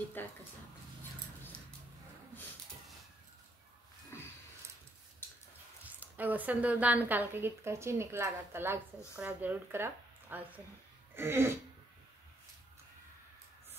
चिता के साथ। एगो सिंदूरदान काल के गीत कह छी निक लागत त लाग सब्सक्राइब जरूर करब। और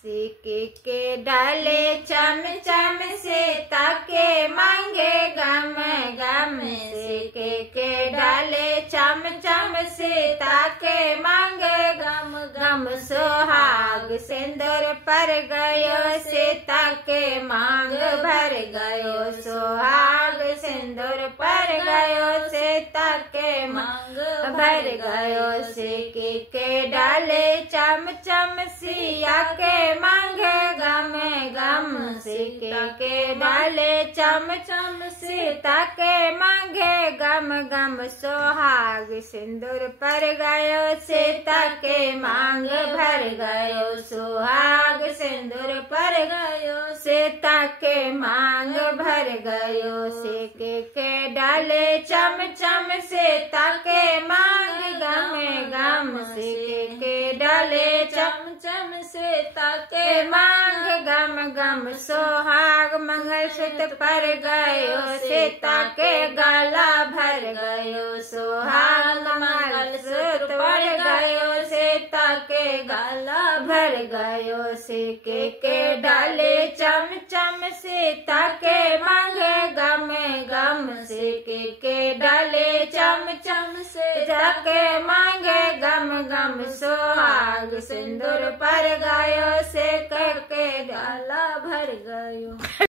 सिक्के के डाले चम चम से ताके मांगे गम गम। सिक्के के डाले चम चम से ताके मांगे गम गम। सुहाग सिंदूर पर गयो से ताके मांग भर गयो। सुहाग सिंदूर पर गयो से ताके मांग भर गयो। सिक्के के डाले चम चम सिया के मांगे गम गम। सीता के डाले चम चम सीता के मांगे गम गम। सुहाग सिंदूर पर गयो सीता के मांग भर गयो। सुहाग सिंदूर पर गयो सीता के मांग भर गयो। सिक्के के डाले चम चम सीता के मांग गम गम। सिक्के के डाले चम चम सीता के मांग गम गम। सुहाग मंगलसूत्र पर गयो सीता के गला भर गयो। सुहाग मंगलसूत्र पर गयो सीता के गला भर गयो। सिक्के के डाले चम चम सीता के मांगे गम गम। सिक्के के डाले चम चम सीता के मांगे गम गम। सुहाग सिंदूर पर गयो से के डाला भर गयो।